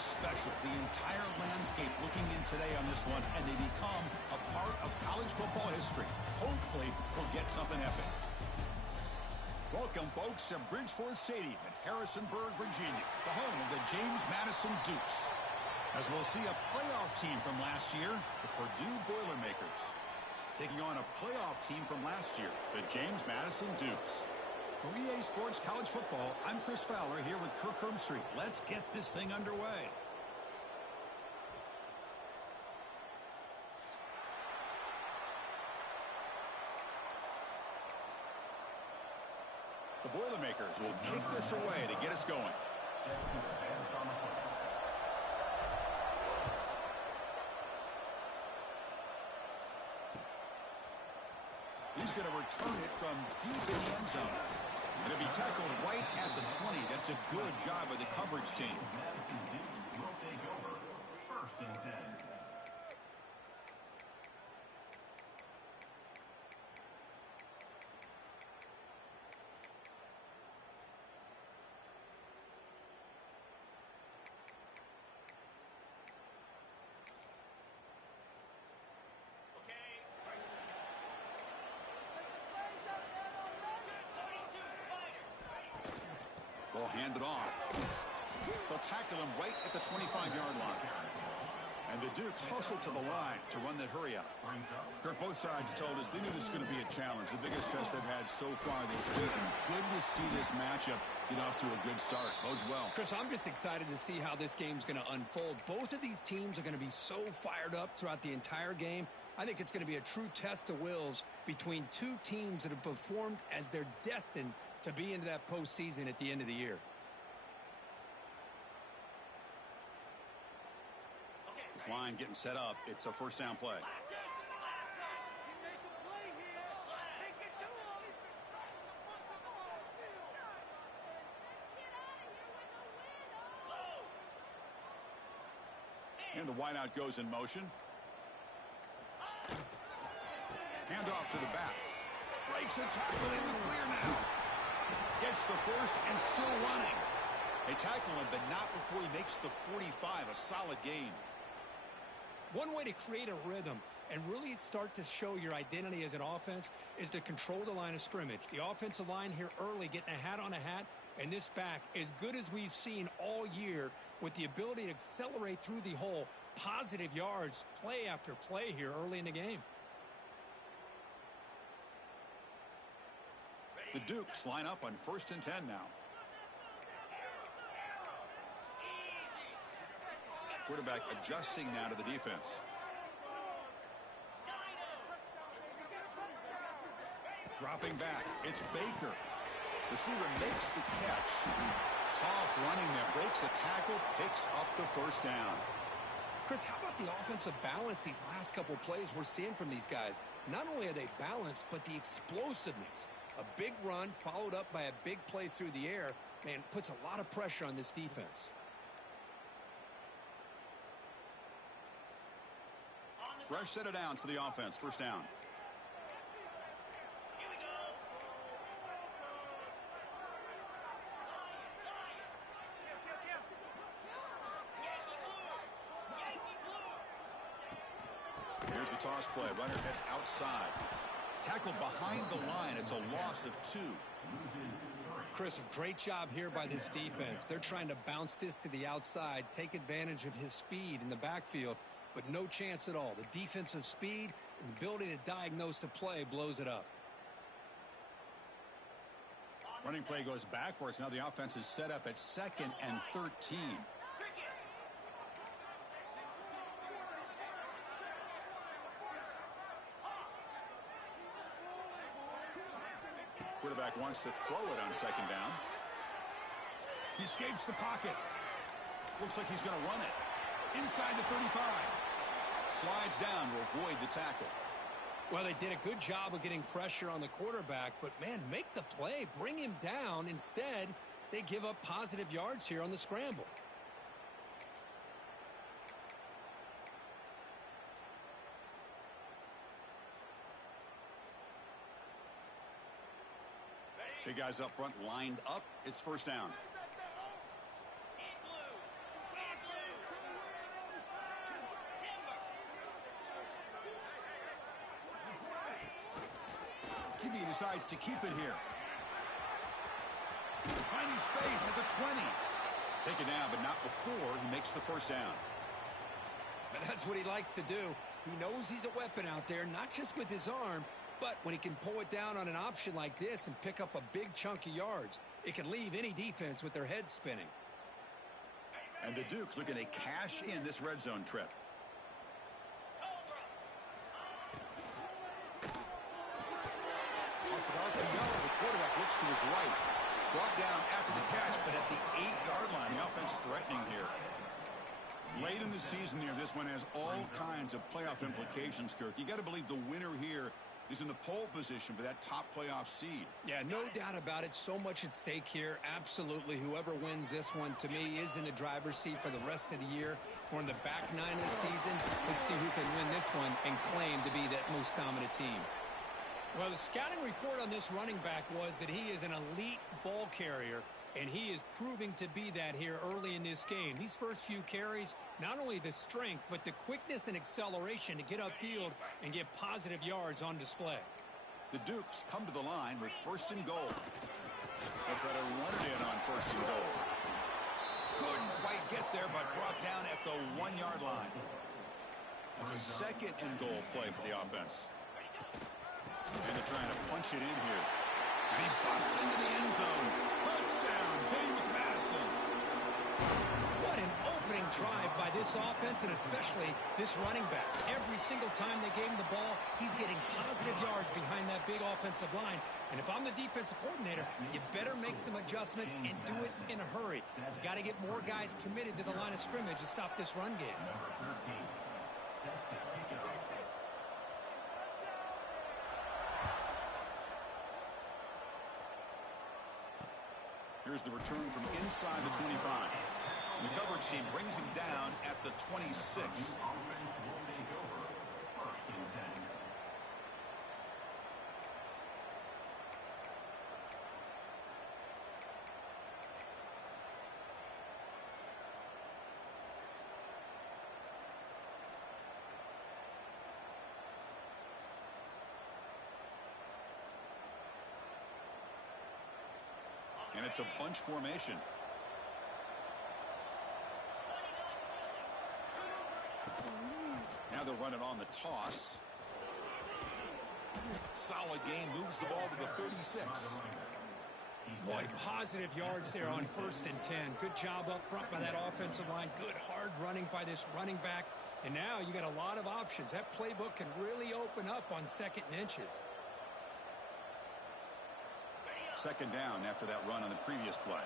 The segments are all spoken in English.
special. The entire landscape looking in today on this one, and they become a part of college football history. Hopefully, we'll get something epic. Welcome, folks, to Bridgeford Stadium in Harrisonburg, Virginia, the home of the James Madison Dukes. As we'll see a playoff team from last year, the Purdue Boilermakers, taking on a playoff team from last year, the James Madison Dukes. For EA Sports College Football, I'm Chris Fowler here with Kirk Hermstreet. Let's get this thing underway. The Boilermakers will kick this away to get us going. He's going to return it from deep in the end zone. It'll be tackled right at the 20. That's a good job of the coverage team. Madison Dukes will take over 1st and 10. Ball handed off. They'll tackle him right at the 25-yard line. And the Dukes hustle to the line to run that hurry up. Kirk, both sides told us they knew this was going to be a challenge, the biggest test they've had so far this season. Good to see this matchup get off to a good start. Bodes well. Chris, I'm just excited to see how this game's going to unfold. Both of these teams are going to be so fired up throughout the entire game. I think it's going to be a true test of wills between two teams that have performed as they're destined to be into that postseason at the end of the year. This line getting set up. It's a first down play. And the wideout goes in motion. Handoff to the back. Breaks a tackle in the clear now. Gets the first and still running. They tackle him, but not before he makes the 45. A solid gain. One way to create a rhythm and really start to show your identity as an offense is to control the line of scrimmage. The offensive line here early getting a hat on a hat, and this back as good as we've seen all year with the ability to accelerate through the hole. Positive yards, play after play here early in the game. The Dukes line up on 1st and 10 now. Quarterback adjusting now to the defense. Dropping back. It's Baker. Receiver makes the catch. Tough running there. Breaks a tackle. Picks up the first down. Chris, how about the offensive balance these last couple plays we're seeing from these guys? Not only are they balanced, but the explosiveness. A big run followed up by a big play through the air, man, puts a lot of pressure on this defense. Fresh set of downs for the offense. First down. Here's the toss play. Runner heads outside. Tackled behind the line. It's a loss of 2. Chris, a great job here by this defense. They're trying to bounce this to the outside, take advantage of his speed in the backfield, but no chance at all. The defensive speed and ability to diagnose the play blows it up. Running play goes backwards. Now the offense is set up at 2nd and 13. Quarterback wants to throw it on 2nd down. He escapes the pocket. Looks like he's going to run it. Inside the 35. Slides down to avoid the tackle. Well, they did a good job of getting pressure on the quarterback, but, man, make the play. Bring him down. Instead, they give up positive yards here on the scramble. Big guys up front lined up. It's first down. Maybe he decides to keep it here. Finding space at the 20. Take it down, but not before he makes the first down. And that's what he likes to do. He knows he's a weapon out there, not just with his arm, but when he can pull it down on an option like this and pick up a big chunk of yards, it can leave any defense with their head spinning. And the Dukes looking to cash in this red zone trip. Off an RPO, the quarterback looks to his right. Brought down after the catch, but at the 8-yard line, the offense threatening here. Late in the season here, this one has all kinds of playoff implications, Kirk. You got to believe the winner here is in the pole position for that top playoff seed. Yeah, no doubt about it. So much at stake here. Absolutely. Whoever wins this one, to me, is in the driver's seat for the rest of the year. We're in the back nine of the season. Let's see who can win this one and claim to be that most dominant team. Well, the scouting report on this running back was that he is an elite ball carrier, and he is proving to be that here early in this game. These first few carries, not only the strength, but the quickness and acceleration to get upfield and get positive yards on display. The Dukes come to the line with first and goal. They'll try to run it in on first and goal. Couldn't quite get there, but brought down at the 1-yard line. It's a second and goal play for the offense. And they're trying to punch it in here. And he busts into the end zone. Touchdown, James Madison. What an opening drive by this offense, and especially this running back. Every single time they gave him the ball, he's getting positive yards behind that big offensive line. And if I'm the defensive coordinator, you better make some adjustments and do it in a hurry. You got to get more guys committed to the line of scrimmage to stop this run game. Here's the return from inside the 25. And the coverage team brings him down at the 26. And it's a bunch formation. Now they'll run it on the toss. Solid gain, moves the ball to the 36. Boy, positive yards there on 1st and 10. Good job up front by that offensive line. Good hard running by this running back. And now you got a lot of options. That playbook can really open up on 2nd and inches. Second down after that run on the previous play.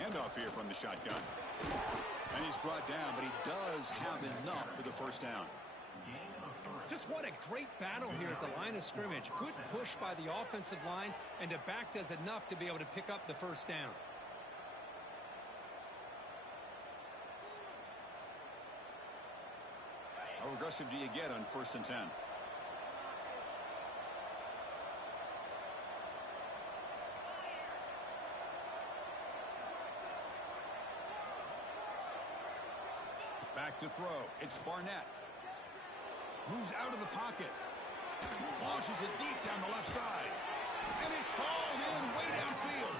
Handoff here from the shotgun. And he's brought down, but he does have enough for the first down. Just what a great battle here at the line of scrimmage. Good push by the offensive line, and the back does enough to be able to pick up the first down. How aggressive do you get on 1st and 10? Back to throw. It's Barnett. Moves out of the pocket. Launches it deep down the left side. And it's hauled in way downfield.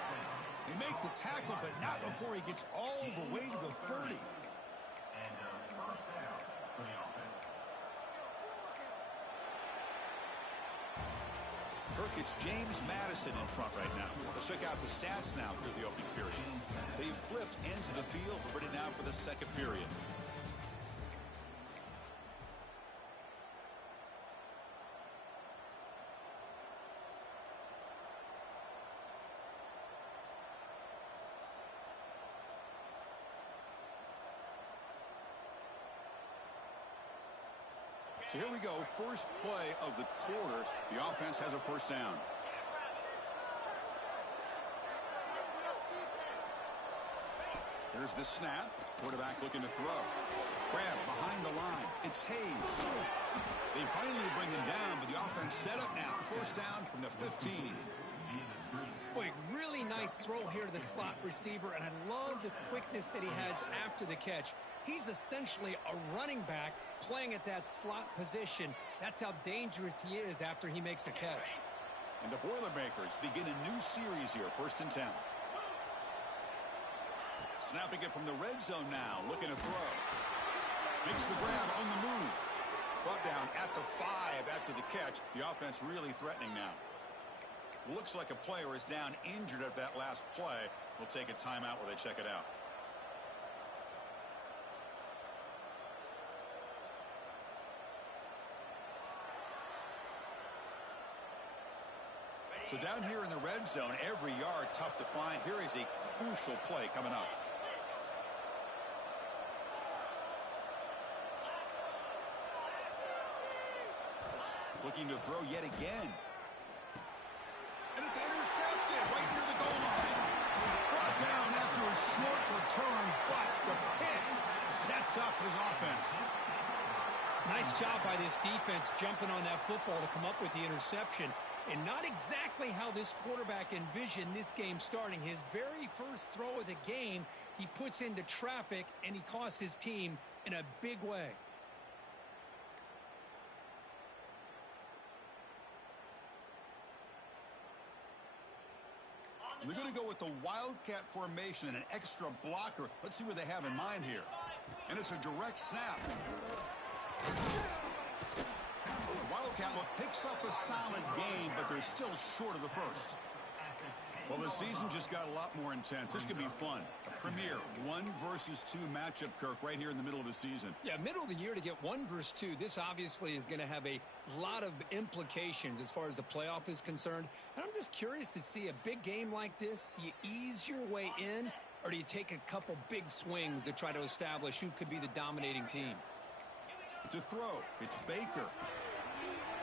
They make the tackle, but not before he gets all the way to the 30. Kirk, it's James Madison in front right now. Let's check out the stats now through the opening period. They've flipped ends of the field. We're ready now for the second period. So here we go, first play of the quarter. The offense has a first down. Here's the snap. Quarterback looking to throw. Grab behind the line. It's Hayes. They finally bring him down, but the offense set up now. First down from the 15. Boy, really nice throw here to the slot receiver, and I love the quickness that he has after the catch. He's essentially a running back playing at that slot position. That's how dangerous he is after he makes a catch. And the Boilermakers begin a new series here, 1st and 10. Snapping it from the red zone now, looking to throw. Makes the grab on the move. Brought down at the 5 after the catch. The offense really threatening now. Looks like a player is down injured at that last play. We'll take a timeout while they check it out. So down here in the red zone, every yard tough to find. Here is a crucial play coming up. Looking to throw yet again. And it's intercepted right near the goal line. Brought down after a short return, but the pick sets up his offense. Nice job by this defense jumping on that football to come up with the interception. And not exactly how this quarterback envisioned this game starting. His very first throw of the game, he puts into traffic, and he costs his team in a big way. They're going to go with the Wildcat formation and an extra blocker. Let's see what they have in mind here. And it's a direct snap. The Wildcat look picks up a solid game, but they're still short of the first. Well, the season just got a lot more intense. This could be fun. A premier 1 versus 2 matchup, Kirk, right here in the middle of the season. Yeah, middle of the year to get 1 versus 2. This obviously is going to have a lot of implications as far as the playoff is concerned. And I'm just curious to see a big game like this. Do you ease your way in, or do you take a couple big swings to try to establish who could be the dominating team? To throw, it's Baker.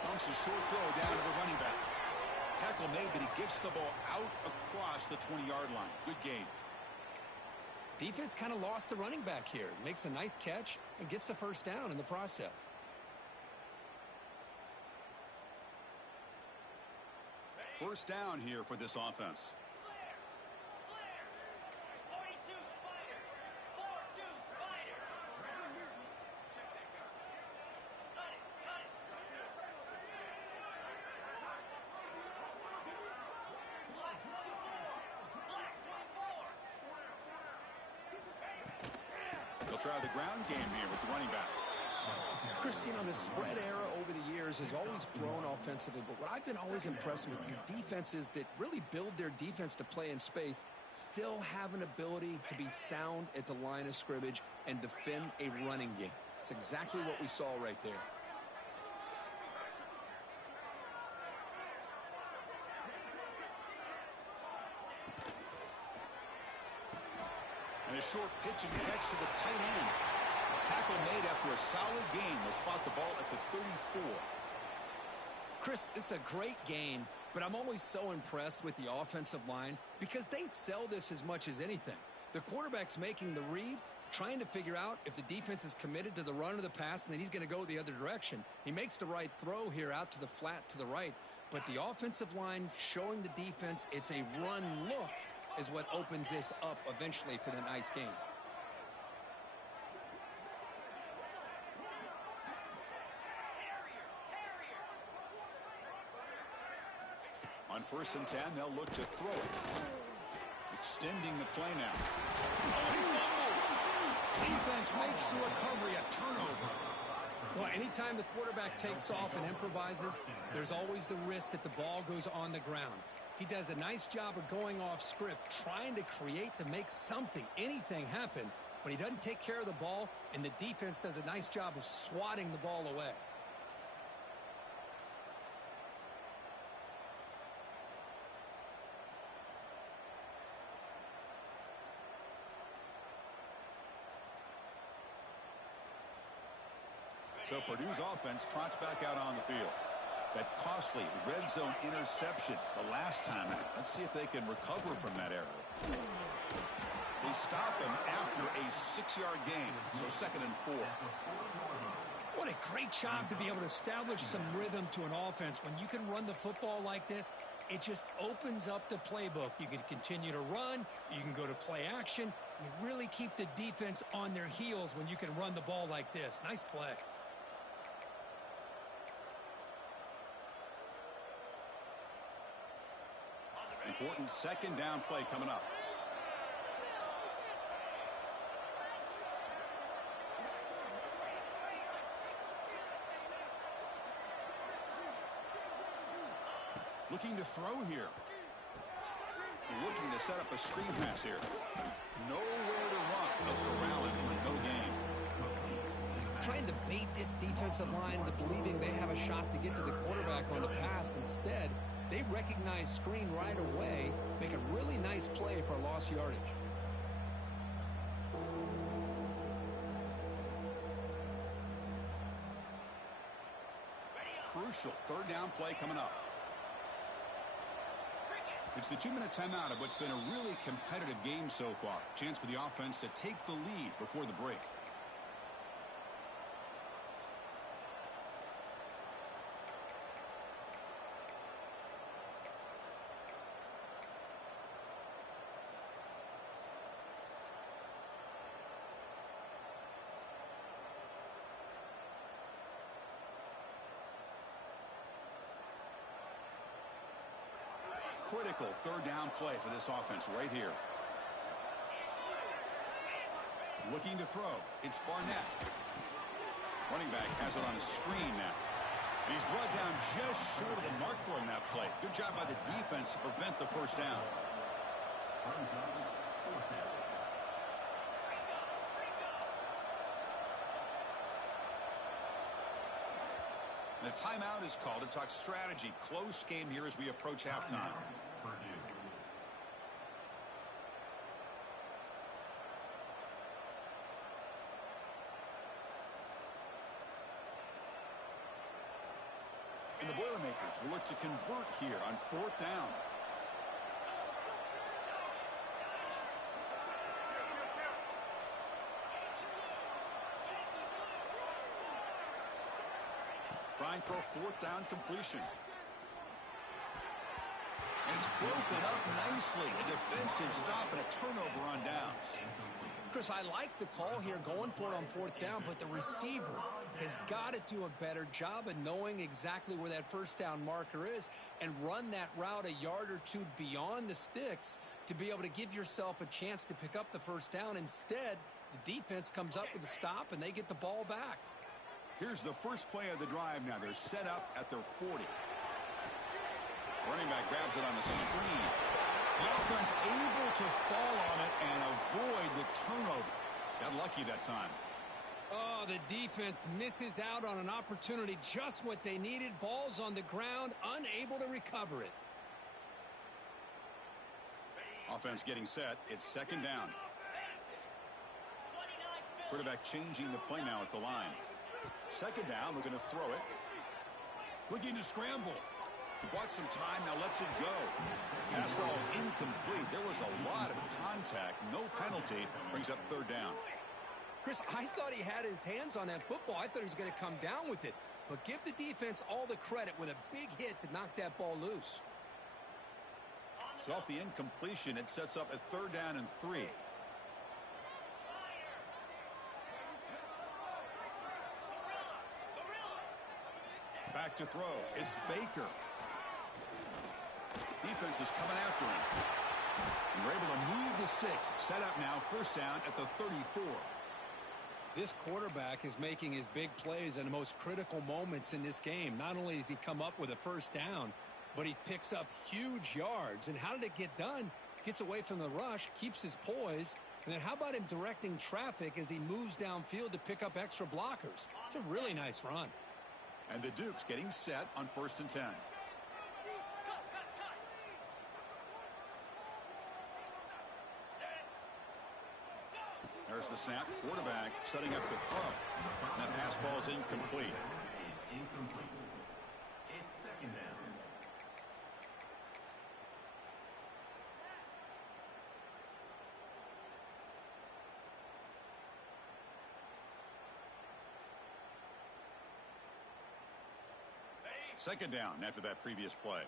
Dunks a short throw down to the running back. Tackle made, but he gets the ball out across the 20-yard line. Good gain. Defense kind of lost the running back here. Makes a nice catch and gets the first down in the process. First down here for this offense. Try the ground game here with the running back. Christine, on the spread era over the years has always grown offensively, but what I've been always impressed with defenses that really build their defense to play in space still have an ability to be sound at the line of scrimmage and defend a running game. It's exactly what we saw right there. And a short pitch and catch to the tight end. Tackle made after a solid gain. They'll spot the ball at the 34. Chris, this is a great game, but I'm always so impressed with the offensive line because they sell this as much as anything. The quarterback's making the read, trying to figure out if the defense is committed to the run or the pass, and then he's going to go the other direction. He makes the right throw here out to the flat to the right, but the offensive line showing the defense it's a run look is what opens this up eventually for the nice game. On 1st and 10, they'll look to throw it. Extending the play now. Oh, he fumbles! Defense makes the recovery a turnover. Well, anytime the quarterback takes off and improvises, there's always the risk that the ball goes on the ground. He does a nice job of going off script, trying to create to make something, anything happen, but he doesn't take care of the ball, and the defense does a nice job of swatting the ball away. So Purdue's offense trots back out on the field. That costly red zone interception the last time out. Let's see if they can recover from that error. They stop him after a 6-yard gain, so 2nd and 4. What a Great job to be able to establish some rhythm to an offense. When you can run the football like this, it just opens up the playbook. You can continue to run. You can go to play action. You really keep the defense on their heels when you can run the ball like this. Nice play. Important second down play coming up. Looking to throw here. Looking to set up a screen pass here. Nowhere to run. A corral for no gain. Trying to bait this defensive line to believing they have a shot to get to the quarterback on the pass. Instead, they recognize screen right away, make a really nice play for lost yardage. Crucial third down play coming up. It's the 2-minute timeout of what's been a really competitive game so far. Chance for the offense to take the lead before the break. Critical third down play for this offense right here. Looking to throw. It's Barnett. Running back has it on a screen now. He's brought down just short of the marker on that play. Good job by the defense to prevent the first down. The timeout is called to talk strategy. Close game here as we approach halftime. And the Boilermakers will look to convert here on fourth down. Trying for a fourth down completion. And it's broken up nicely. A defensive stop and a turnover on downs. Chris, I like the call here going for it on fourth down, but the receiver has got to do a better job of knowing exactly where that first down marker is and run that route a yard or two beyond the sticks to be able to give yourself a chance to pick up the first down. Instead, the defense comes up with a stop and they get the ball back. Here's the first play of the drive now. They're set up at their 40. Running back grabs it on a screen. The offense able to fall on it and avoid the turnover. Got lucky that time. Oh, the defense misses out on an opportunity. Just what they needed. Ball's on the ground, unable to recover it. Offense getting set. It's second down. Quarterback changing the play now at the line. Second down, we're going to throw it. Looking to scramble. He bought some time, now lets it go. Pass ball is incomplete. There was a lot of contact. No penalty. Brings up third down. Chris, I thought he had his hands on that football. I thought he was going to come down with it. But give the defense all the credit with a big hit to knock that ball loose. So off the incompletion, it sets up a third down and 3. Back to throw. It's Baker. Defense is coming after him. And we're able to move the sticks. Set up now, first down at the 34. This quarterback is making his big plays in the most critical moments in this game. Not only does he come up with a first down, but he picks up huge yards. And how did it get done? Gets away from the rush, keeps his poise. And then how about him directing traffic as he moves downfield to pick up extra blockers? It's a really nice run. And the Dukes getting set on first and 10. There's the snap. Quarterback setting up the throw. And that pass ball is incomplete. It's second down. Second down after that previous play.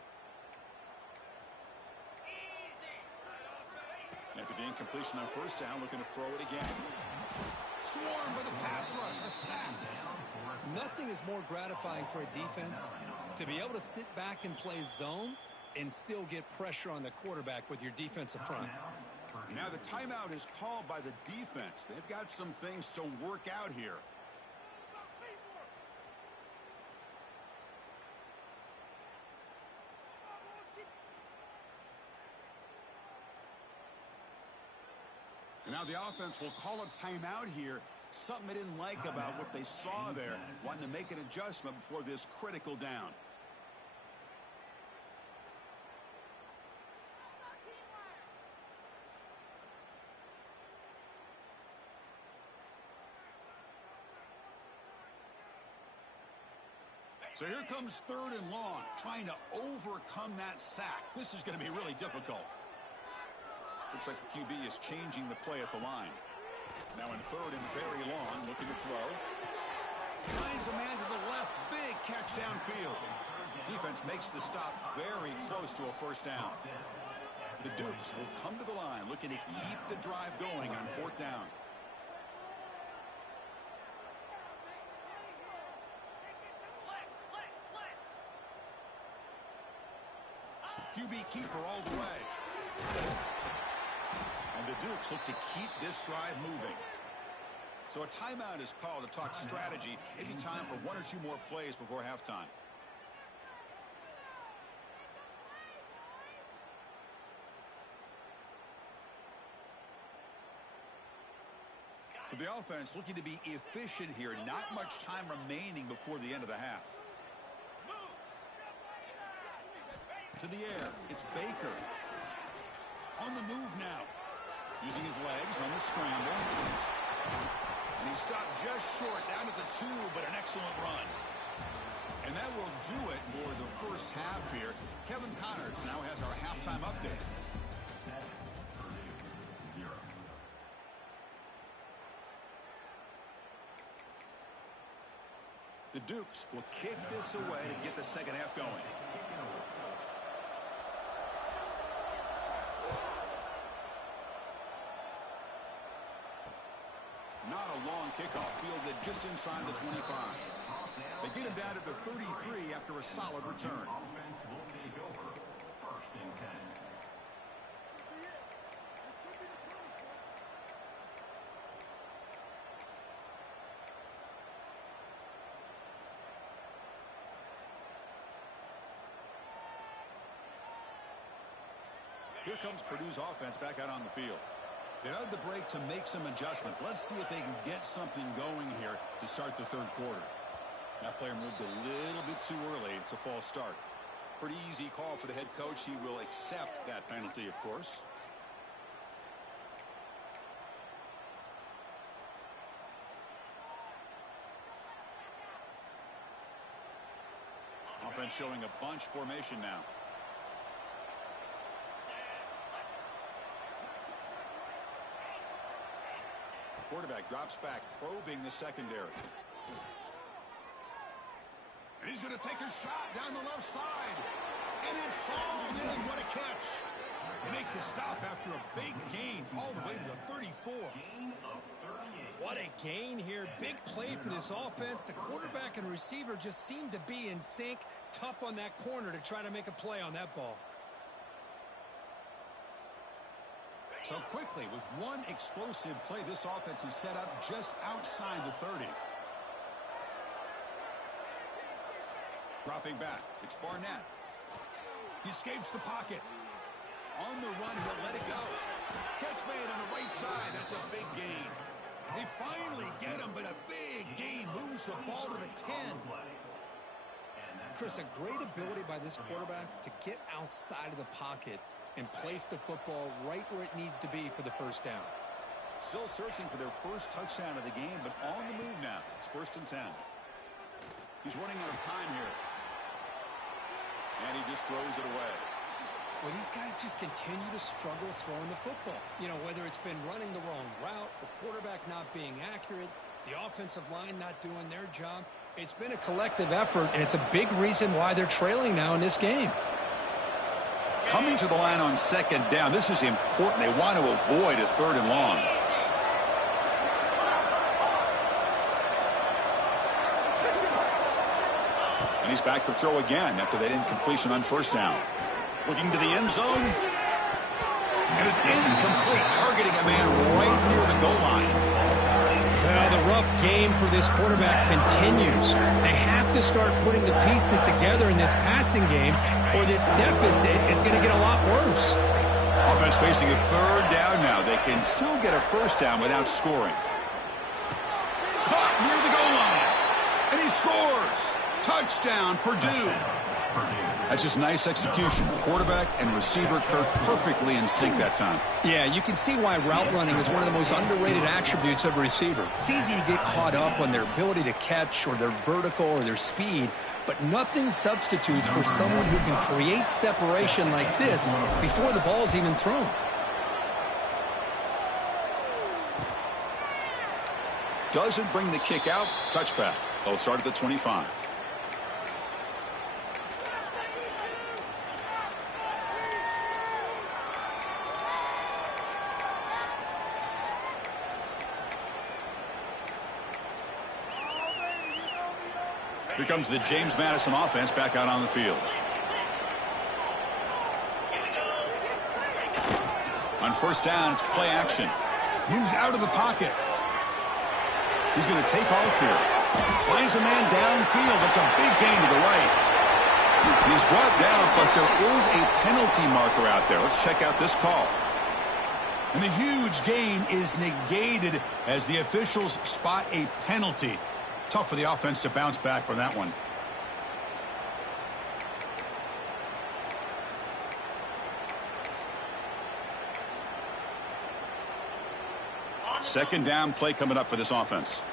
After the incompletion on first down, looking to throw it again. Swarmed with a pass rush, a sack. Nothing is more gratifying for a defense to be able to sit back and play zone and still get pressure on the quarterback with your defensive front. Now the timeout is called by the defense. They've got some things to work out here. And now the offense will call a timeout here. Something they didn't like about what they saw there. Wanting to make an adjustment before this critical down. So here comes 3rd and long, trying to overcome that sack. This is going to be really difficult. Looks like the QB is changing the play at the line. Now in 3rd and very long, looking to throw. Finds a man to the left. Big catch downfield. Defense makes the stop very close to a first down. The Dukes will come to the line, looking to keep the drive going on 4th down. QB keeper all the way. And the Dukes look to keep this drive moving. So a timeout is called to talk strategy. Maybe time for 1 or 2 more plays before halftime. So the offense looking to be efficient here. Not much time remaining before the end of the half. To the air, it's Baker. On the move now. Using his legs on the scramble. And he stopped just short, down at the 2, but an excellent run. And that will do it for the first half here. Kevin Connors now has our halftime update. The Dukes will kick this away to get the second half going. Not a long kickoff, fielded just inside the 25. They get him down to the 33 after a solid return. Offense will take over. 1st and 10. Here comes Purdue's offense back out on the field. They had the break to make some adjustments. Let's see if they can get something going here to start the 3rd quarter. That player moved a little bit too early. It's a false start. Pretty easy call for the head coach. He will accept that penalty, of course. Offense showing a bunch formation now. Quarterback drops back, probing the secondary. And he's going to take a shot down the left side. And it's hauled in. What a catch. They make the stop after a big gain all the way to the 34. What a gain here. Big play for this offense. The quarterback and receiver just seem to be in sync. Tough on that corner to try to make a play on that ball. So quickly, with one explosive play, this offense is set up just outside the 30. Dropping back, it's Barnett. He escapes the pocket. On the run, he'll let it go. Catch made on the right side. That's a big gain. They finally get him, but a big gain moves the ball to the 10. Chris, a great ability by this quarterback to get outside of the pocket and place the football right where it needs to be for the first down. Still searching for their first touchdown of the game, but on the move now. It's 1st and 10. He's running out of time here. And he just throws it away. Well, these guys just continue to struggle throwing the football. You know, whether it's been running the wrong route, the quarterback not being accurate, The offensive line not doing their job. It's been a collective effort, and it's a big reason why they're trailing now in this game. Coming to the line on second down, this is important. They want to avoid a 3rd and long. And he's back to throw again after that incompletion on 1st down. Looking to the end zone. And it's incomplete, targeting a man right near the goal line. Well, the rough game for this quarterback continues. They have to start putting the pieces together in this passing game, or this deficit is going to get a lot worse. Offense facing a 3rd down now. They can still get a 1st down without scoring. Caught near the goal line. And he scores. Touchdown, Purdue. That's just nice execution. Quarterback and receiver perfectly in sync that time. Yeah, you can see why route running is one of the most underrated attributes of a receiver. It's easy to get caught up on their ability to catch or their vertical or their speed, but nothing substitutes for someone who can create separation like this before the ball's even thrown. Doesn't bring the kick out. Touchback. They'll start at the 25. Here comes the James Madison offense back out on the field. On 1st down, it's play action. Moves out of the pocket. He's going to take off here. Finds a man downfield. That's a big gain to the right. He's brought down, but there is a penalty marker out there. Let's check out this call. And the huge gain is negated as the officials spot a penalty. Tough for the offense to bounce back from that one. Second down play coming up for this offense.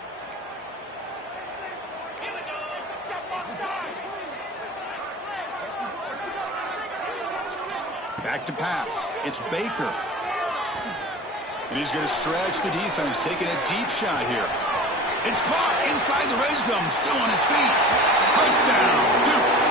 Back to pass. It's Baker. And he's going to stretch the defense, taking a deep shot here. It's caught inside the red zone, still on his feet. Touchdown, Dukes,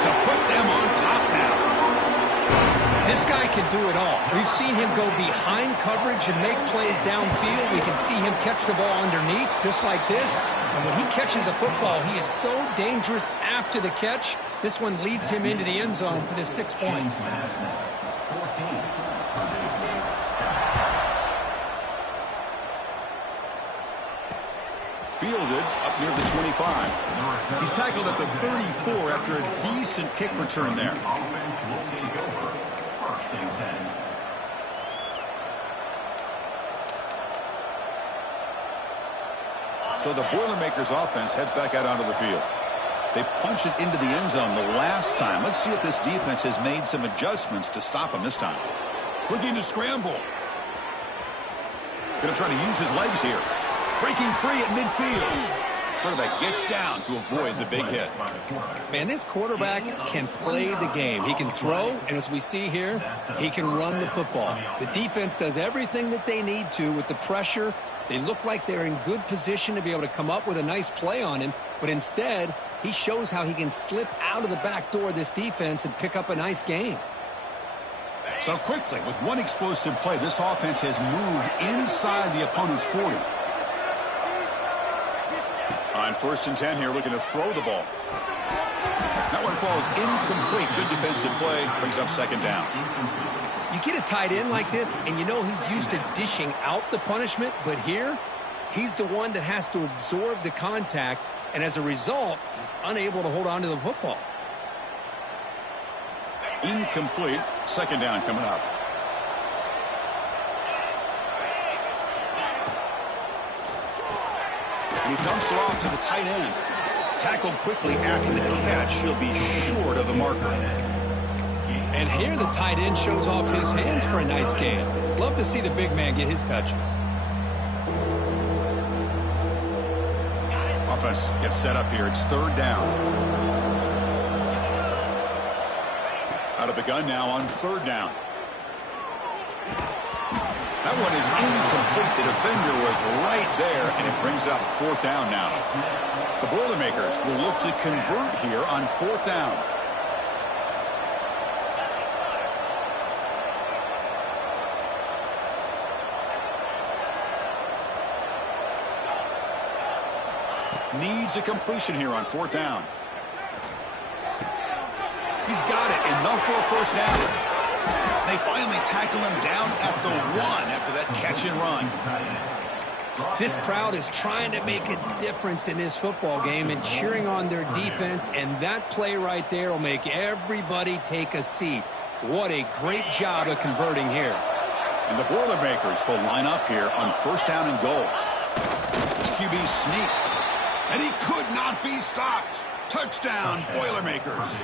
to put them on top now. This guy can do it all. We've seen him go behind coverage and make plays downfield. We can see him catch the ball underneath, just like this. And when he catches a football, he is so dangerous after the catch. This one leads him into the end zone for the 6 points. Fielded up near the 25. He's tackled at the 34 after a decent kick return there. So the Boilermakers offense heads back out onto the field. They punch it into the end zone the last time. Let's see if this defense has made some adjustments to stop him this time. Looking to scramble. Going to try to use his legs here. Breaking free at midfield. Quarterback gets down to avoid the big hit. Man, this quarterback can play the game. He can throw, and as we see here, he can run the football. The defense does everything that they need to with the pressure. They look like they're in good position to be able to come up with a nice play on him, but instead, he shows how he can slip out of the back door of this defense and pick up a nice gain. So quickly, with one explosive play, this offense has moved inside the opponent's 40. On 1st and 10 here, looking to throw the ball. That one falls incomplete. Good defensive play. Brings up 2nd down. You get a tight end like this, and you know he's used to dishing out the punishment, but here, he's the one that has to absorb the contact, and as a result, he's unable to hold on to the football. Incomplete. 2nd down coming up. And he dumps it off to the tight end. Tackled quickly after the catch. He'll be short of the marker. And here the tight end shows off his hands for a nice gain. Love to see the big man get his touches. Offense gets set up here. It's 3rd down. Out of the gun now on 3rd down. That one is incomplete. The defender was right there, and it brings up 4th down now. The Boilermakers will look to convert here on 4th down. Needs a completion here on 4th down. He's got it. Enough for a 1st down. They finally tackle him down at the 1 after that catch and run. This crowd is trying to make a difference in this football game and cheering on their defense, and that play right there will make everybody take a seat. What a great job of converting here. And the Boilermakers will line up here on 1st down and goal. It's QB sneak. And he could not be stopped. Touchdown, Boilermakers.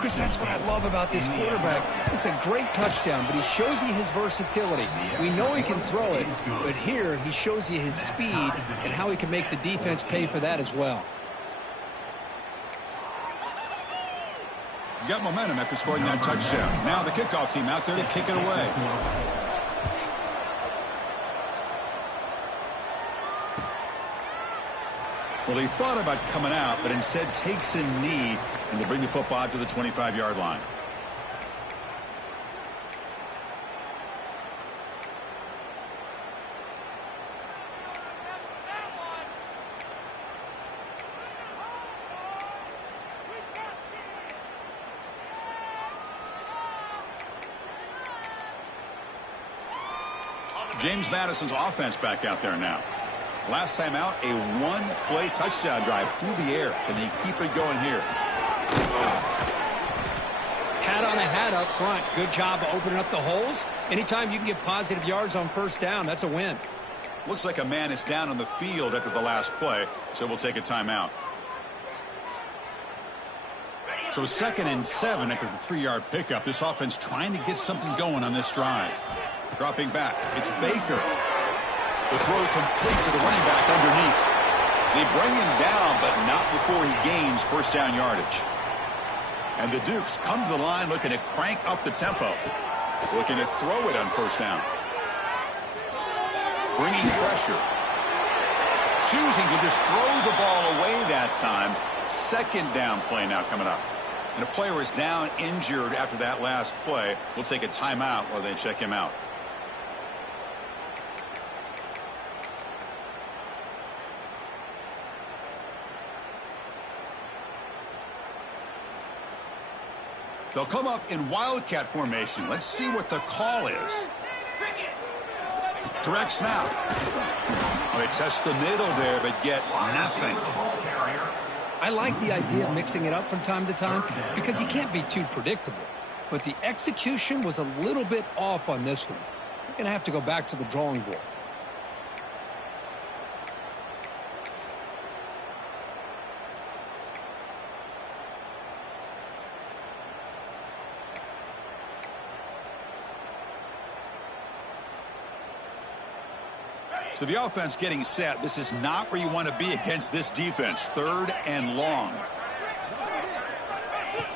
Chris, that's what I love about this quarterback. It's a great touchdown, but he shows you his versatility. We know he can throw it, but here he shows you his speed and how he can make the defense pay for that as well. Got momentum after scoring that touchdown. Now the kickoff team out there to kick it away. Well, he thought about coming out, but instead takes a knee and will bring the football out to the 25-yard line. James Madison's offense back out there now. Last time out, a one-play touchdown drive through the air. Can they keep it going here? Hat on a hat up front. Good job of opening up the holes. Anytime you can get positive yards on 1st down, that's a win. Looks like a man is down on the field after the last play, so we'll take a timeout. So 2nd and 7 after the 3-yard pickup. This offense trying to get something going on this drive. Dropping back, it's Baker. The throw complete to the running back underneath. They bring him down, but not before he gains 1st down yardage. And the Dukes come to the line looking to crank up the tempo. Looking to throw it on 1st down. Bringing pressure. Choosing to just throw the ball away that time. 2nd down play now coming up. And a player is down injured after that last play. We'll take a timeout while they check him out. They'll come up in Wildcat formation. Let's see what the call is. Direct snap. Well, they test the middle there, but get nothing. I like the idea of mixing it up from time to time because you can't be too predictable. But the execution was a little bit off on this one. You're going to have to go back to the drawing board. So the offense getting set. This is not where you want to be against this defense. 3rd and long.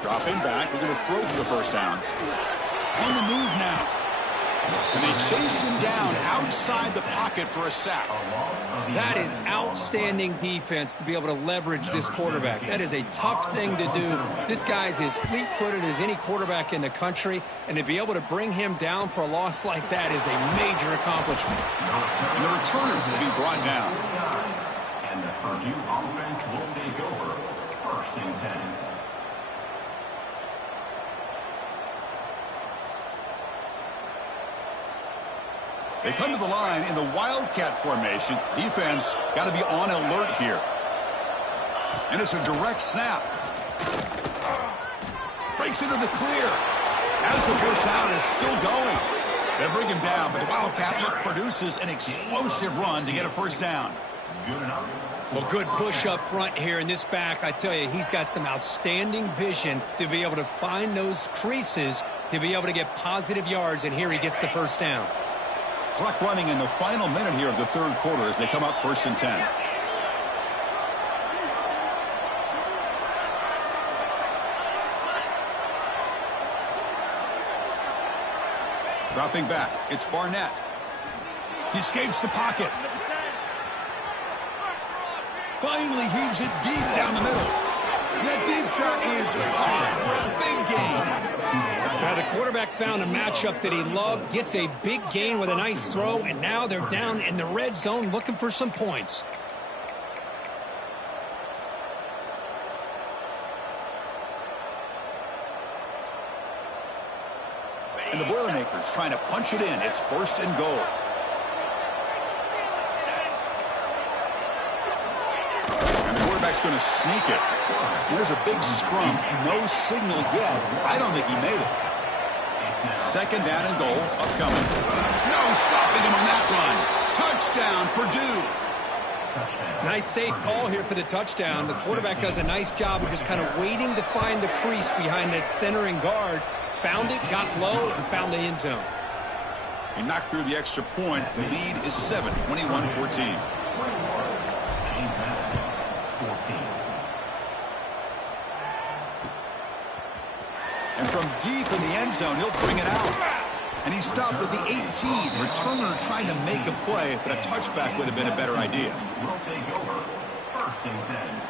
Dropping back. We're going to throw for the 1st down. On the move now. And they chase him down outside the pocket for a sack. That is outstanding defense to be able to leverage this quarterback. That is a tough thing to do. This guy's as fleet-footed as any quarterback in the country, and to be able to bring him down for a loss like that is a major accomplishment. And the returner will be brought down. And the Purdue offense will take over 1st and 10. They come to the line in the Wildcat formation. Defense got to be on alert here. And it's a direct snap. Breaks into the clear. As the 1st down is still going. They bring him down, but the Wildcat look produces an explosive run to get a 1st down. Well, good push up front here in this back. I tell you, he's got some outstanding vision to be able to find those creases to be able to get positive yards, and here he gets the 1st down. Clock running in the final minute here of the 3rd quarter as they come up 1st and 10. Dropping back, it's Barnett. He escapes the pocket. Finally heaves it deep down the middle. That deep shot is hard for a big gain. Now the quarterback found a matchup that he loved, gets a big gain with a nice throw, and now they're down in the red zone looking for some points. And the Boilermakers trying to punch it in. It's 1st and goal. And the quarterback's going to sneak it. There's a big scrum. No signal yet. I don't think he made it. 2nd down and goal upcoming. No stopping him on that run. Touchdown, Purdue. Nice safe call here for the touchdown. The quarterback does a nice job of just kind of waiting to find the crease behind that center and guard. Found it, got low, and found the end zone. He knocked through the extra point. The lead is 7, 21-14. And from deep in the end zone, he'll bring it out. And he stopped at the 18. Returner trying to make a play, but a touchback would have been a better idea. We'll take over 1st and 10.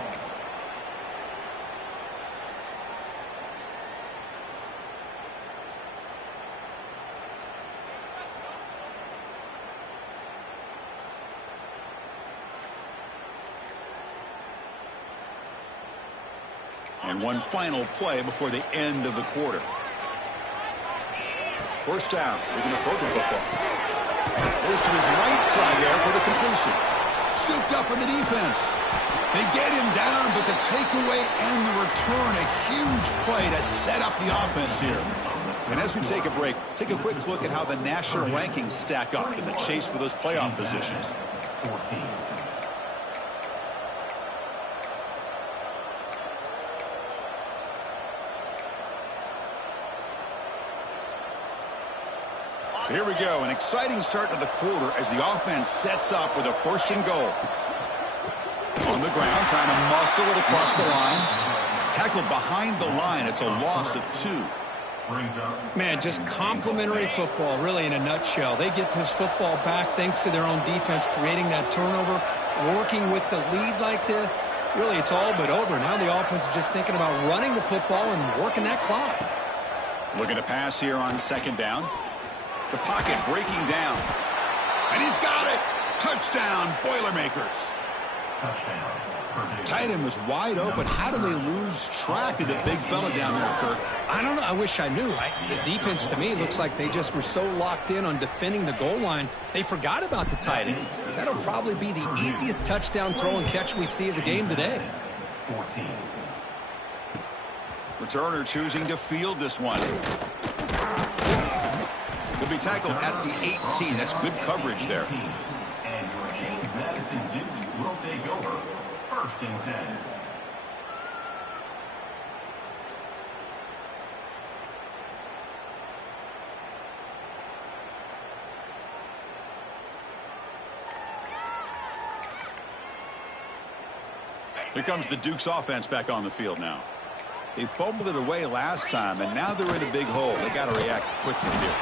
And one final play before the end of the quarter. 1st down. Looking to throw the football. Goes to his right side there for the completion. Scooped up in the defense. They get him down, but the takeaway and the return, a huge play to set up the offense here. And as we take a break, take a quick look at how the national rankings stack up in the chase for those playoff positions. 14. So here we go, an exciting start to the quarter as the offense sets up with a 1st and goal. On the ground, trying to muscle it across the line. Tackled behind the line. It's a loss of 2. Man, just complimentary football, really, in a nutshell. They get this football back thanks to their own defense, creating that turnover, working with the lead like this. Really, it's all but over. Now the offense is just thinking about running the football and working that clock. Looking to pass here on 2nd down. The pocket breaking down. And he's got it. Touchdown, Boilermakers. Tight end was wide open. How do they lose track of the big fella down there, Kirk? I don't know. I wish I knew. The defense, to me, looks like they just were so locked in on defending the goal line, they forgot about the tight end. That'll probably be the easiest touchdown throw and catch we see of the game today. 14. Returner choosing to field this one. He'll be tackled at the 18. That's good coverage there. And your James Madison Dukes will take over 1st and 10. Here comes the Dukes offense back on the field now. They fumbled it away last time, and now they're in a big hole. They got to react quickly here.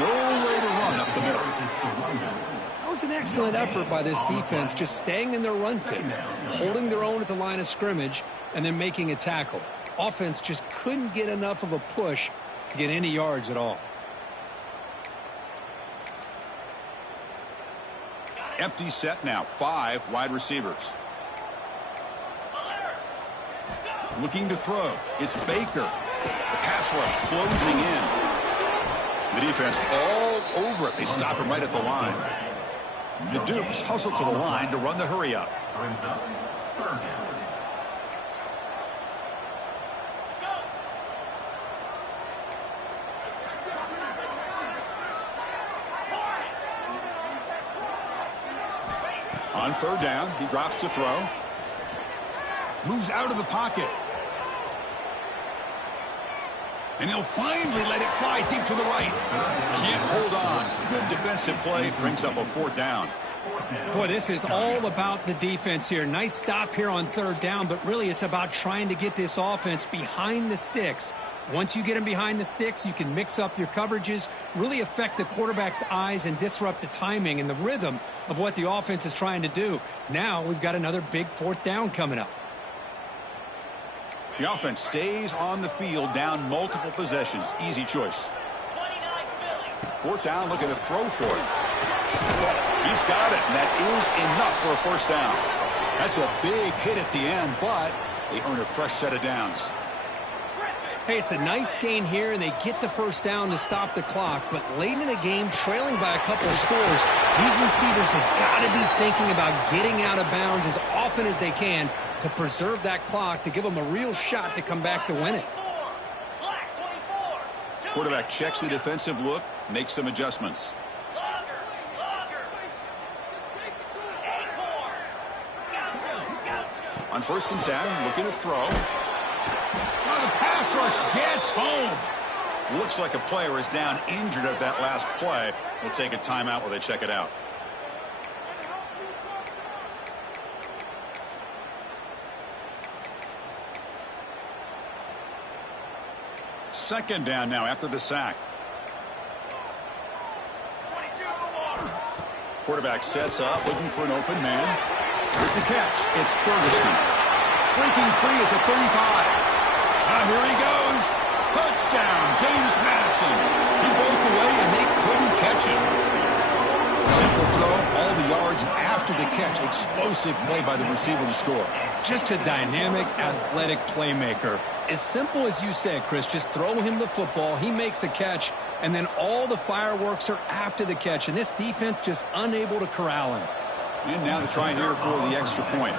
No way to run up the middle. That was an excellent effort by this defense, just staying in their run fix, holding their own at the line of scrimmage, and then making a tackle. Offense just couldn't get enough of a push to get any yards at all. Empty set now. 5 wide receivers. Looking to throw. It's Baker. The pass rush closing in. The defense all over it. They stop him right at the line. The Dukes hustle to the line to run the hurry up. Brings up 3rd down. On 3rd down, he drops to throw. Moves out of the pocket. And he'll finally let it fly deep to the right. Can't hold on. Good defensive play. Brings up a 4th down. Boy, this is all about the defense here. Nice stop here on 3rd down, but really it's about trying to get this offense behind the sticks, Once you get him behind the sticks, you can mix up your coverages, really affect the quarterback's eyes and disrupt the timing and the rhythm of what the offense is trying to do. Now we've got another big fourth down coming up. The offense stays on the field down multiple possessions. Easy choice. Fourth down, looking to throw for it. He's got it, and that is enough for a first down. That's a big hit at the end, but they earn a fresh set of downs. Hey, it's a nice gain here, and they get the first down to stop the clock. But late in the game, trailing by a couple of scores, these receivers have got to be thinking about getting out of bounds as often as they can to preserve that clock, to give them a real shot to come back to win it. Quarterback checks the defensive look, makes some adjustments. On 1st and 10, looking to throw. The pass rush gets home. Looks like a player is down injured at that last play. We'll take a timeout while they check it out. Second down now after the sack. Quarterback sets up, looking for an open man. With the catch, it's Ferguson. Breaking free at the 35. Here he goes. Touchdown, James Madison. He broke away, and they couldn't catch him. Simple throw, all the yards after the catch. Explosive play by the receiver to score. Just a dynamic, athletic playmaker. As simple as you said, Chris, just throw him the football. He makes a catch, and then all the fireworks are after the catch. And this defense just unable to corral him. And now to try here for the extra point.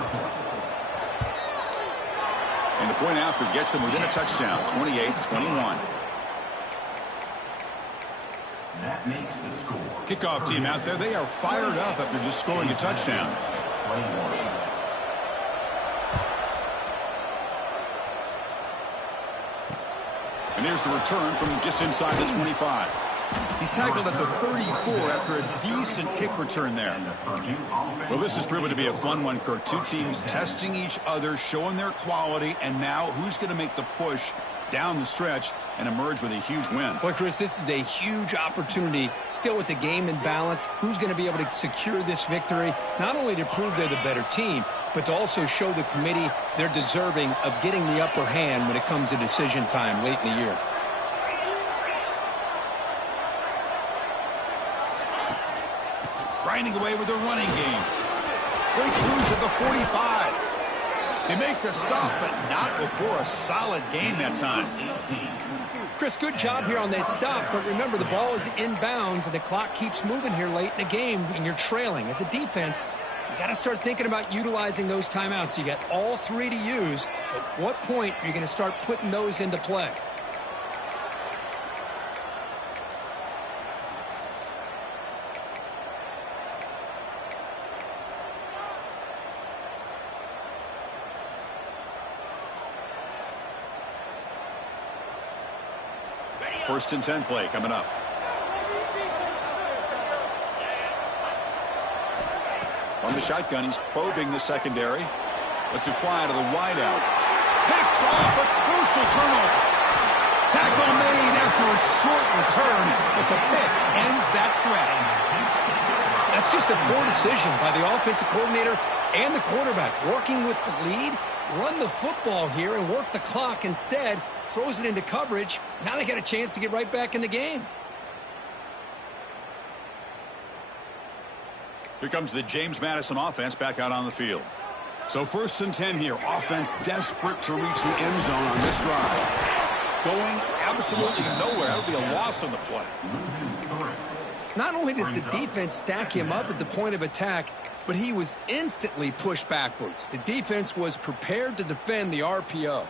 And the point after gets them within a touchdown, 28-21. That makes the score. Kickoff team out there, they are fired up after just scoring a touchdown. And here's the return from just inside the 25. He's tackled at the 34 after a decent kick return there. Well, this has proven to be a fun one, Kirk. Two teams testing each other, showing their quality, and now who's going to make the push down the stretch and emerge with a huge win? Boy, Chris, this is a huge opportunity. Still with the game in balance, who's going to be able to secure this victory, not only to prove they're the better team, but to also show the committee they're deserving of getting the upper hand when it comes to decision time late in the year. Grinding away with a running game. Breaks loose at the 45. They make the stop, but not before a solid gain that time. Chris, good job here on that stop, but remember, the ball is inbounds, and the clock keeps moving here late in the game, and you're trailing. As a defense, you got to start thinking about utilizing those timeouts. You got all three to use. At what point are you going to start putting those into play? First and 10 play coming up. On the shotgun, he's probing the secondary. Lets it fly to the wideout. Picked off, a crucial turnover. Tackle made after a short return, but the pick ends that threat. That's just a poor decision by the offensive coordinator and the quarterback. Working with the lead, run the football here and work the clock instead. Throws it into coverage. Now they got a chance to get right back in the game. Here comes the James Madison offense back out on the field. So 1st and 10 here. Offense desperate to reach the end zone on this drive. Going absolutely nowhere. That'll be a loss on the play. Not only does the defense stack him up at the point of attack, but he was instantly pushed backwards. The defense was prepared to defend the RPO.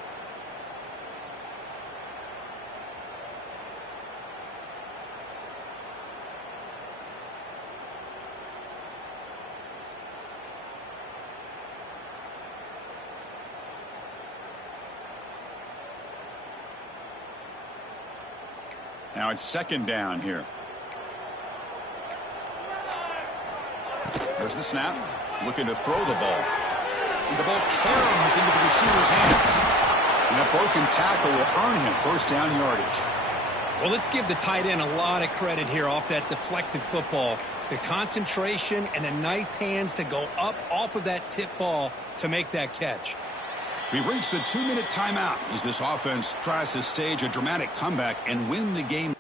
Now it's second down here. There's the snap. Looking to throw the ball. And the ball caroms into the receiver's hands. And that broken tackle will earn him first down yardage. Well, let's give the tight end a lot of credit here off that deflected football. The concentration and the nice hands to go up off of that tip ball to make that catch. We've reached the 2-minute timeout as this offense tries to stage a dramatic comeback and win the game.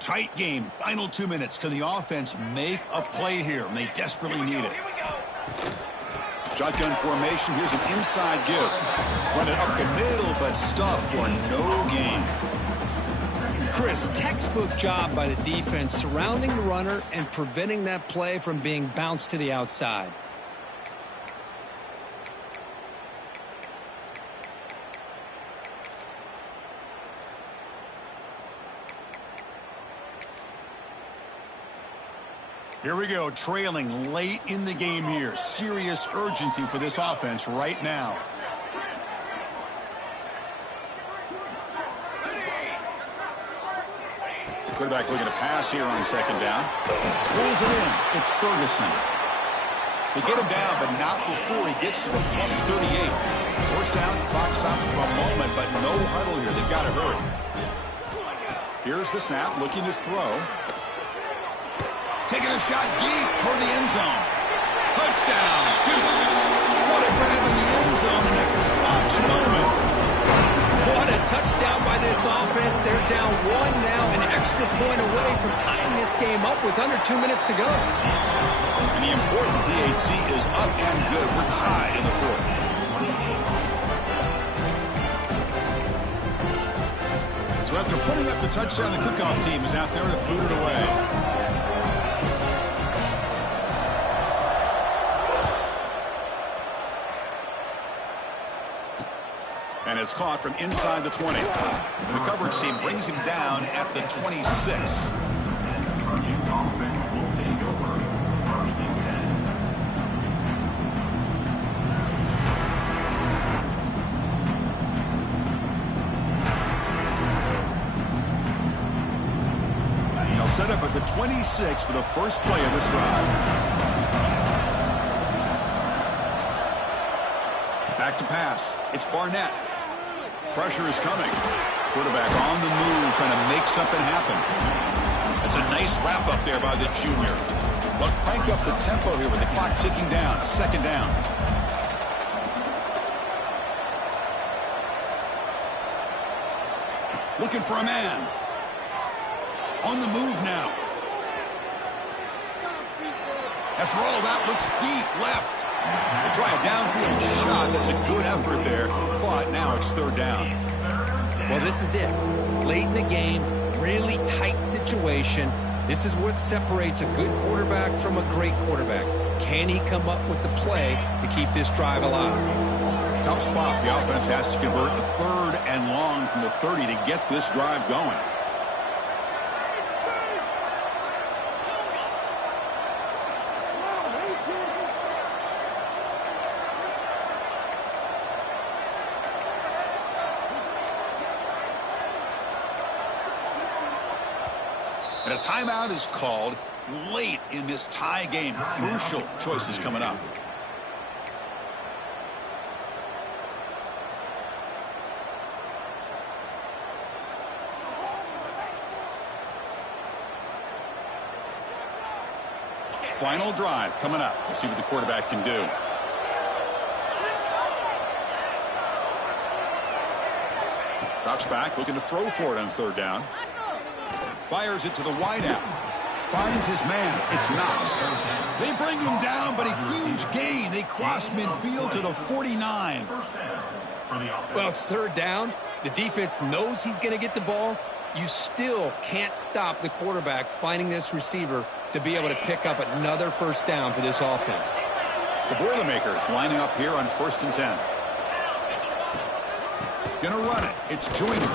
Tight game, final 2 minutes. Can the offense make a play here? And they desperately need it. Shotgun formation. Here's an inside give. Run it up the middle, but stuff for no gain. Chris, textbook job by the defense surrounding the runner and preventing that play from being bounced to the outside. Here we go, trailing late in the game here. Serious urgency for this offense right now. Quarterback looking to pass here on second down. Pulls it in. It's Ferguson. They get him down, but not before he gets to the plus 38. First down, clock stops for a moment, but no huddle here. They've got to hurry. Here's the snap, looking to throw. Taking a shot deep toward the end zone. Touchdown, Dukes. What a grab in the end zone in a clutch moment. What a touchdown by this offense. They're down 1 now, an extra point away from tying this game up with under 2 minutes to go. And the important PAT is up and good. We're tied in the fourth. So after putting up the touchdown, the kickoff team is out there to boot it away. And it's caught from inside the 20. And the coverage team brings him down at the 26. Purdue offense will take over. First and 10. They'll set up at the 26 for the first play of this drive. Back to pass. It's Barnett. Pressure is coming. Quarterback on the move, trying to make something happen. That's a nice wrap up there by the junior. But crank up the tempo here with the clock ticking down. Second down. Looking for a man. On the move now. After all that, looks deep left. They try a downfield shot. That's a good effort there, but now it's third down. Well, this is it. Late in the game, really tight situation. This is what separates a good quarterback from a great quarterback. Can he come up with the play to keep this drive alive? Tough spot. The offense has to convert a third and long from the 30 to get this drive going. And a timeout is called late in this tie game. Crucial choices coming up. Final drive coming up. Let's see what the quarterback can do. Drops back, looking to throw for it on third down. Fires it to the wideout. Finds his man. It's Knox. They bring him down, but a huge gain. They cross midfield to the 49. Well, it's third down. The defense knows he's going to get the ball. You still can't stop the quarterback finding this receiver to be able to pick up another first down for this offense. The Boilermakers lining up here on 1st and 10. Gonna run it. It's Joyner.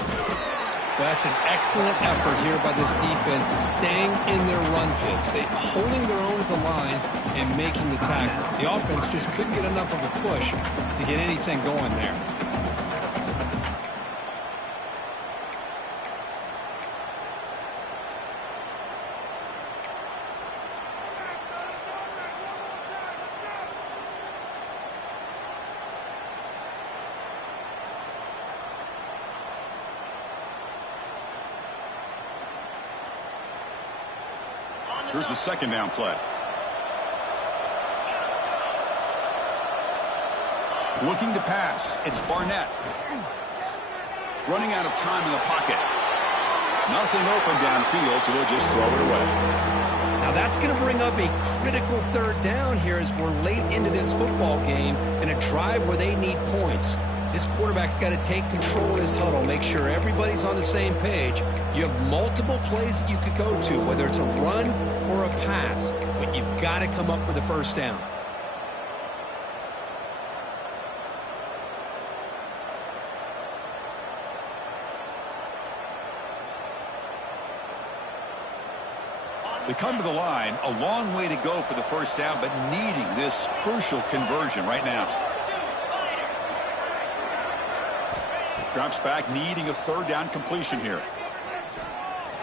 That's an excellent effort here by this defense, staying in their run fits. They holding their own at the line and making the tackle. The offense just couldn't get enough of a push to get anything going there. Here's the 2nd down play. Looking to pass. It's Barnett. Running out of time in the pocket. Nothing open downfield, so they'll just throw it away. Now that's going to bring up a critical 3rd down here as we're late into this football game in a drive where they need points. This quarterback's got to take control of this huddle, make sure everybody's on the same page. You have multiple plays that you could go to, whether it's a run or a pass, but you've got to come up with a 1st down. They come to the line, a long way to go for the 1st down, but needing this crucial conversion right now. Drops back, needing a 3rd down completion here.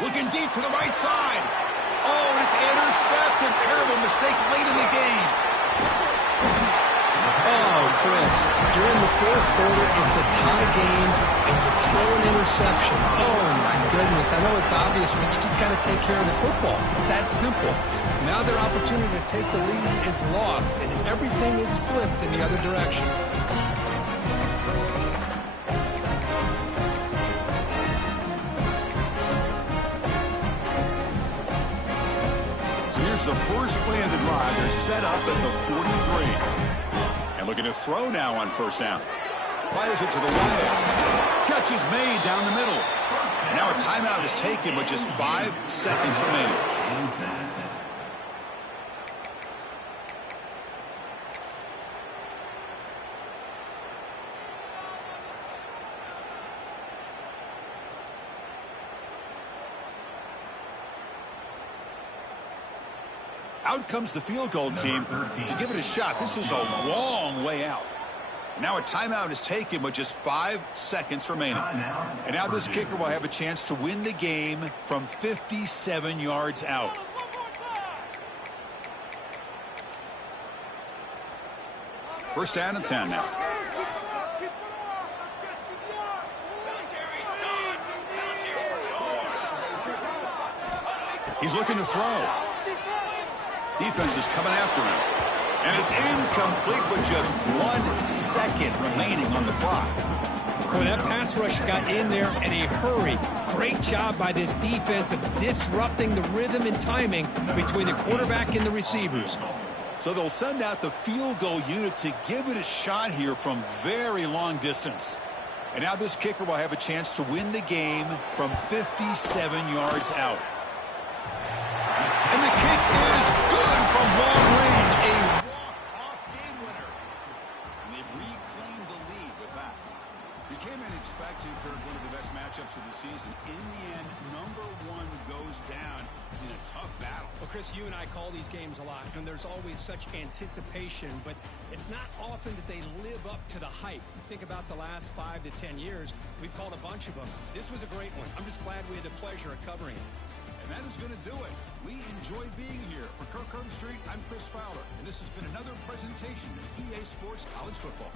Looking deep to the right side. Oh, and it's intercepted. Terrible mistake late in the game. Oh, Chris, you're in the 4th quarter. It's a tie game, and you throw an interception. Oh, my goodness. I know it's obvious, but you just got to take care of the football. It's that simple. Now their opportunity to take the lead is lost, and everything is flipped in the other direction. The first play of the drive. They're set up at the 43. And looking to throw now on 1st down. Fires it to the wide. Catch is made down the middle. And now a timeout is taken with just 5 seconds remaining. Out comes the field goal team to give it a shot. This is a long way out. Now a timeout is taken with just 5 seconds remaining. And now this kicker will have a chance to win the game from 57 yards out. First down and 10 now. He's looking to throw. Defense is coming after him. And it's incomplete with just 1 second remaining on the clock. Boy, that pass rush got in there in a hurry. Great job by this defense of disrupting the rhythm and timing between the quarterback and the receivers. So they'll send out the field goal unit to give it a shot here from very long distance. And now this kicker will have a chance to win the game from 57 yards out. And the kick is good from long range. A walk-off game winner. And they've reclaimed the lead with that. You came in expecting, Kirk, one of the best matchups of the season. In the end, #1 goes down in a tough battle. Well, Chris, you and I call these games a lot, and there's always such anticipation, but it's not often that they live up to the hype. You think about the last 5 to 10 years, we've called a bunch of them. This was a great one. I'm just glad we had the pleasure of covering it. And that is going to do it. We enjoyed being here. For Kirk Street, I'm Chris Fowler, and this has been another presentation of EA Sports College Football.